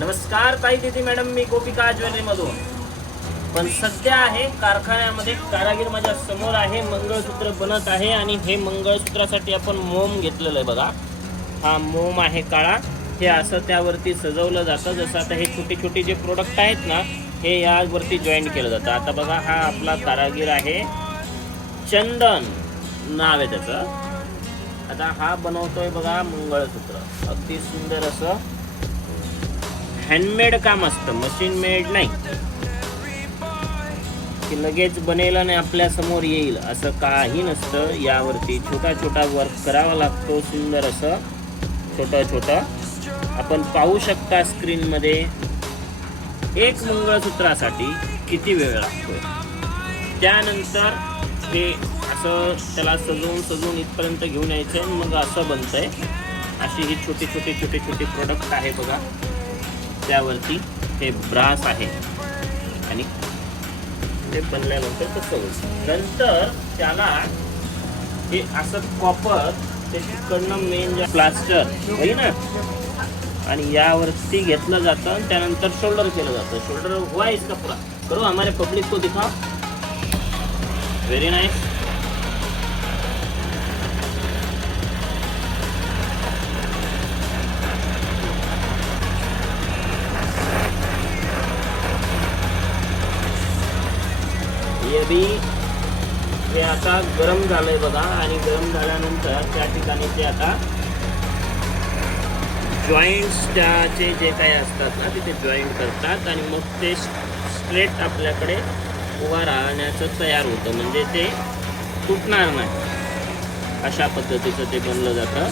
नमस्कार ताई दीदी मॅडम, मी गोपिका ज्वेलरी मधून. पण सध्या आहे कारखान्यामध्ये कारागीर माझ्या समोर आहे, मंगळसूत्र बनत आहे. आणि हे मंगळसूत्रासाठी आपण मोम घेतलेलं आहे बघा. हा मोम आहे काळा. हे असं त्यावरती सजवलं जातं. जसं आता हे छोटे छोटे जे प्रोडक्ट आहेत ना, हे यावरती जॉईंट केलं जातं. आता बघा, हा आपला कारागीर आहे, चंदन नाव आहे त्याचं. आता हा बनवतोय बघा मंगळसूत्र. अगदी सुंदर असं हँडमेड काम असतं, मशीन मेड नाही की लगेच बनेल आणि आपल्या समोर येईल असं काही नसतं. यावरती छोटा छोटा वर्क करावा लागतो. सुंदर असं छोटं छोटं आपण पाहू शकता स्क्रीनमध्ये. एक मंगळसूत्रासाठी किती वेळ लागतो. त्यानंतर ते असं त्याला सजवून इथपर्यंत घेऊन यायचं आणि मग असं बनतंय. अशी ही छोटे छोटे प्रोडक्ट आहे बघा. त्यावरती हे ब्रास आहे आणि ते बनल्यानंतर तसं होईल. नंतर त्याला हे असं कॉपर त्याच्याकडनं मेन प्लास्टर होई ना, आणि यावरती घेतलं जातं आणि त्यानंतर शोल्डर केलं जातं. शोल्डर हुआ है इसका पूरा, करो हमारे पब्लिक को दिखाओ. Very nice. ये भी हे आता गरम झालंय बघा. आणि गरम झाल्यानंतर त्या ठिकाणी ते आता जॉईंट्स त्याचे जे काही असतात ना, तिथे जॉईंट करतात आणि मग ते स्ट्रेट आपल्याकडे उभा राहण्याचं तयार होतं. म्हणजे ते तुटणार नाही. अशा पद्धतीचं ते बनलं जातं.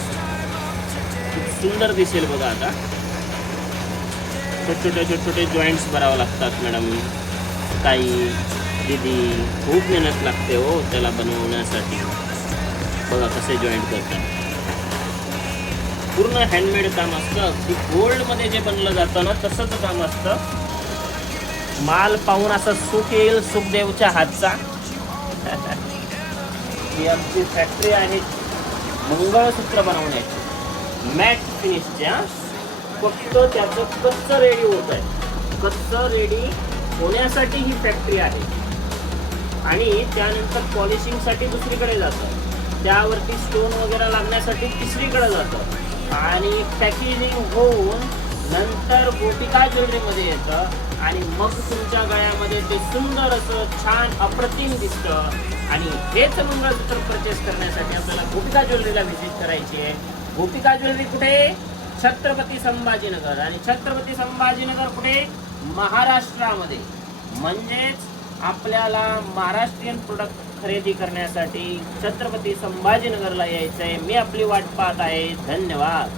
खूप सुंदर दिसेल बघा. आता छोटे जॉईंट्स भरावं लागतात मॅडम. काही दीदी खूप मेहनत लागते हो त्याला बनवण्यासाठी. बघा कसे जॉईंट करतात. पूर्ण हँडमेड काम असतं. की गोल्डमध्ये जे बनलं जातं ना, तसंच काम असतं. माल पाहून असं सुख येईल सुखदेवच्या हातचा. ही आमची फॅक्टरी आहे मंगळसूत्र बनवण्याची, मॅट फिनिशच्या. फक्त त्याचं कच्चं रेडी होत आहे. कच्चं रेडी होण्यासाठी ही फॅक्टरी आहे. आणि त्यानंतर पॉलिशिंगसाठी दुसरीकडे जातं. त्यावरती स्टोन वगैरे लागण्यासाठी तिसरीकडे जातं. आणि पॅकेजिंग होऊन नंतर गोपिका ज्वेलरीमध्ये येतं. आणि मग तुमच्या गळ्यामध्ये ते सुंदर असं छान अप्रतिम दिसतं. आणि हेच मंगळसूत्र परचेस करण्यासाठी आपल्याला गोपिका ज्वेलरीला व्हिजिट करायची आहे. गोपिका ज्वेलरी कुठे? छत्रपती संभाजीनगर. आणि छत्रपती संभाजीनगर कुठे? महाराष्ट्रामध्ये. म्हणजेच आपल्याला महाराष्ट्रीयन प्रोडक्ट खरेदी करण्यासाठी छत्रपती संभाजीनगरला यायचं आहे. मी आपली वाट पाहत आहे. धन्यवाद.